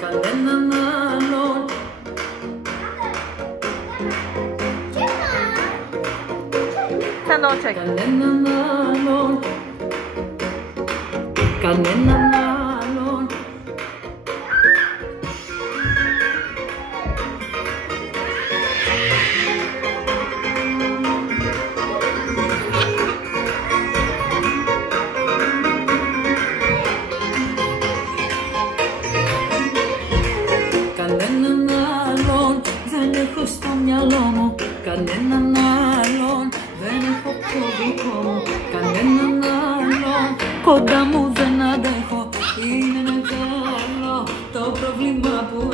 Κανέναν άλλον. Κανέναν άλλον. Κανέναν άλλον. Κανέναν άλλον δεν έχω στο μυαλό μου. Κανέναν άλλον δεν έχω το δικό μου. Κανέναν άλλον κοντά μου δεν αντέχω. Είναι μεγάλο το πρόβλημα που